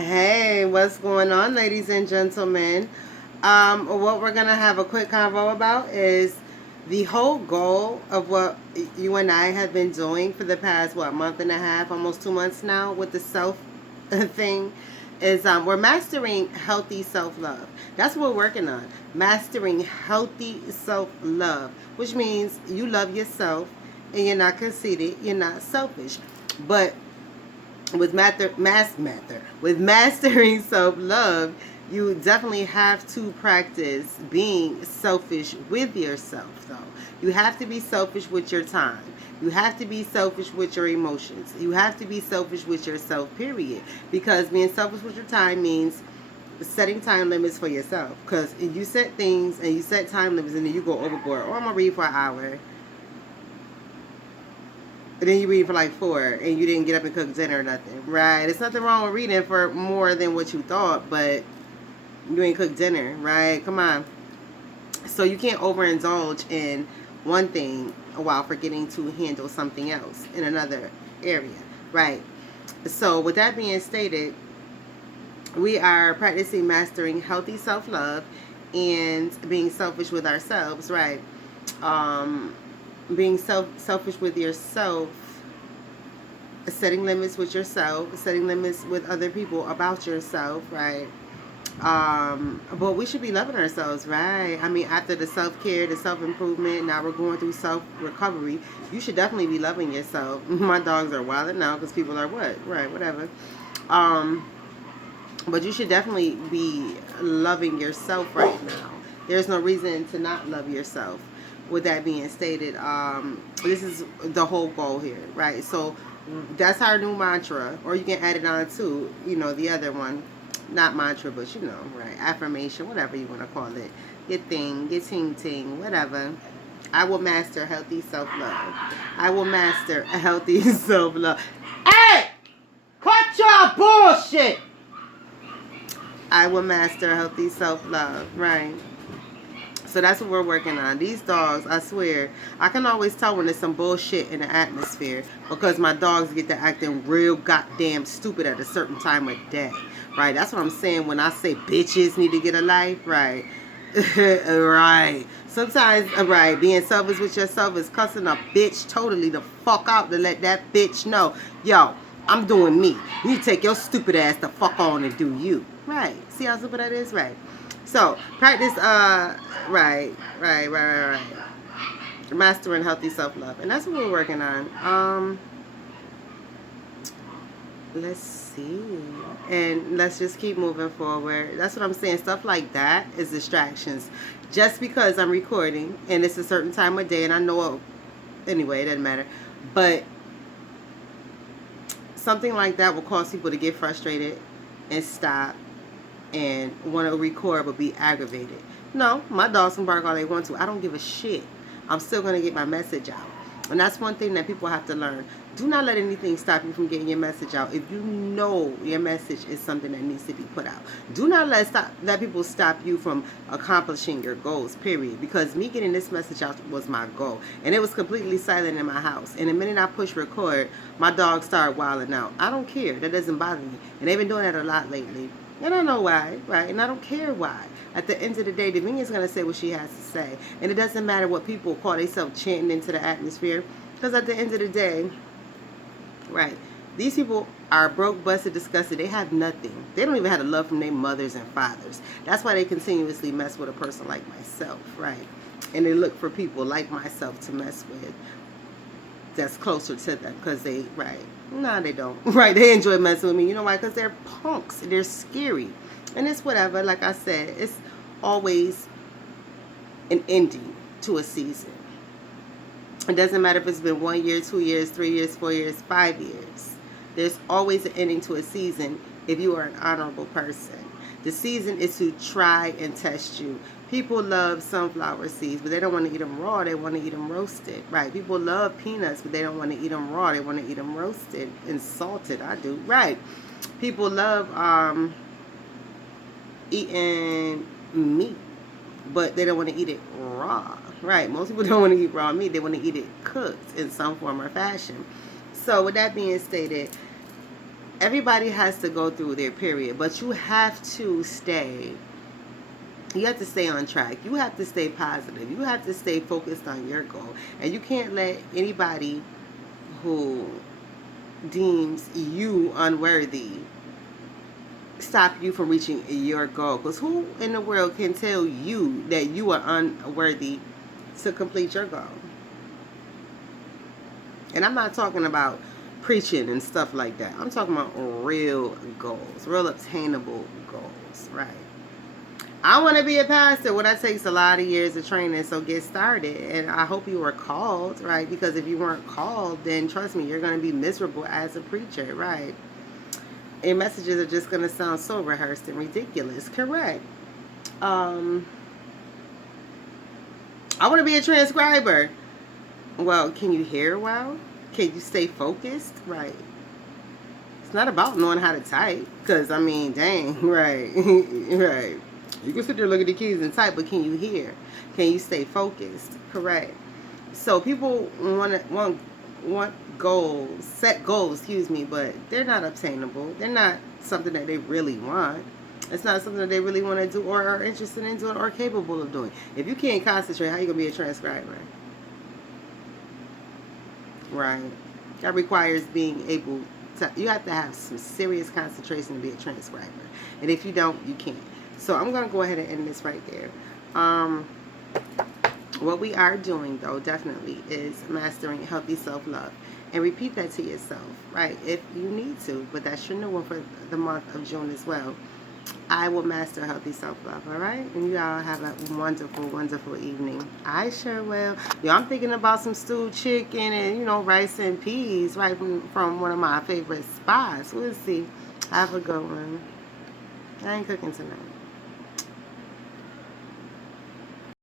Hey, what's going on, ladies and gentlemen? What we're gonna have a quick convo about is the whole goal of what you and I have been doing for the past month and a half, almost 2 months now, with the self thing. Is we're mastering healthy self love. That's what we're working on. Mastering healthy self love, which means you love yourself and you're not conceited, you're not selfish. But with mastering self-love, you definitely have to practice being selfish with yourself, though. You have to be selfish with your time. You have to be selfish with your emotions. You have to be selfish with yourself, period. Because being selfish with your time means setting time limits for yourself. Because you set things and you set time limits and then you go overboard. Or I'm going to read for an hour. And then you read for like 4 and you didn't get up and cook dinner or nothing. Right? There's nothing wrong with reading for more than what you thought, but you ain't cooked dinner, right? Come on. So you can't overindulge in one thing while forgetting to handle something else in another area, right? So with that being stated, we are practicing mastering healthy self-love and being selfish with ourselves, right? Being selfish with yourself, setting limits with yourself, setting limits with other people about yourself, right? But we should be loving ourselves, right? I mean, after the self-care, the self-improvement, now we're going through self-recovery. You should definitely be loving yourself. My dogs are wilding now because people are what? Right, whatever. But you should definitely be loving yourself right now. There's no reason to not love yourself. With that being stated, this is the whole goal here, right? So that's our new mantra, or you can add it on to, the other one. Not mantra, but right? Affirmation, whatever you want to call it. Your thing, your ting, whatever. I will master healthy self-love. I will master a healthy self-love. Hey! Cut your bullshit! I will master healthy self-love, right? So that's what we're working on. These dogs, I swear, I can always tell when there's some bullshit in the atmosphere because my dogs get to acting real goddamn stupid at a certain time of day, right? That's what I'm saying when I say bitches need to get a life, right? Right. Sometimes, right, being selfish with yourself is cussing a bitch totally the fuck out to let that bitch know, yo, I'm doing me. You need to take your stupid ass the fuck on and do you. Right. See how stupid that is? Right. So, practice, right. Mastering healthy self-love. And that's what we're working on. Let's see. And let's just keep moving forward. That's what I'm saying. Stuff like that is distractions. Just because I'm recording and it's a certain time of day and I know, anyway, it doesn't matter. But something like that will cause people to get frustrated and stop and want to record but be aggravated. No, my dogs can bark all they want to. I don't give a shit. I'm still going to get my message out. And that's one thing that people have to learn. Do not let anything stop you from getting your message out. If you know your message is something that needs to be put out. Do not let people stop you from accomplishing your goals, period. Because me getting this message out was my goal. And it was completely silent in my house. And the minute I push record, my dogs started wilding out. I don't care. That doesn't bother me. And they've been doing that a lot lately. I don't know why, right? And I don't care why. At the end of the day, Davinia's going to say what she has to say. And it doesn't matter what people call themselves chanting into the atmosphere. Because at the end of the day, right, these people are broke, busted, disgusted. They have nothing. They don't even have the love from their mothers and fathers. That's why they continuously mess with a person like myself, right? And they look for people like myself to mess with that's closer to them because they, right. No, they don't. Right, they enjoy messing with me. You know why? Because they're punks. They're scary. And it's whatever. Like I said, it's always an ending to a season. It doesn't matter if it's been 1 year, 2 years, 3 years, 4 years, 5 years. There's always an ending to a season if you are an honorable person. The season is to try and test you. People love sunflower seeds, but they don't want to eat them raw. They want to eat them roasted, right? People love peanuts, but they don't want to eat them raw. They want to eat them roasted and salted. I do, right? People love eating meat, but they don't want to eat it raw, right? Most people don't want to eat raw meat. They want to eat it cooked in some form or fashion. So with that being stated, everybody has to go through their period, but you have to stay. You have to stay on track. You have to stay positive. You have to stay focused on your goal. And you can't let anybody who deems you unworthy stop you from reaching your goal. Because who in the world can tell you that you are unworthy to complete your goal? And I'm not talking about preaching and stuff like that. I'm talking about real goals, real obtainable goals, right? I want to be a pastor. Well, that takes a lot of years of training, so get started. And I hope you were called, right? Because if you weren't called, then trust me, you're going to be miserable as a preacher, right? And messages are just going to sound so rehearsed and ridiculous. Correct. I want to be a transcriber. Well, can you hear well? Can you stay focused? Right. It's not about knowing how to type. Because, I mean, dang, right. Right. You can sit there, look at the keys and type, but can you hear? Can you stay focused? Correct. So people want goals, set goals, excuse me, but they're not obtainable. They're not something that they really want. It's not something that they really want to do or are interested in doing or capable of doing. If you can't concentrate, how are you going to be a transcriber? Right. That requires being able to, you have to have some serious concentration to be a transcriber. And if you don't, you can't. So I'm going to go ahead and end this right there. What we are doing, though, definitely is mastering healthy self-love. And repeat that to yourself, right? If you need to, but that's your new one for the month of June as well. I will master healthy self-love, all right? And you all have a wonderful, wonderful evening. I sure will. Yo, I'm thinking about some stewed chicken and, you know, rice and peas, right, from one of my favorite spots. We'll see. Have a good one. I ain't cooking tonight.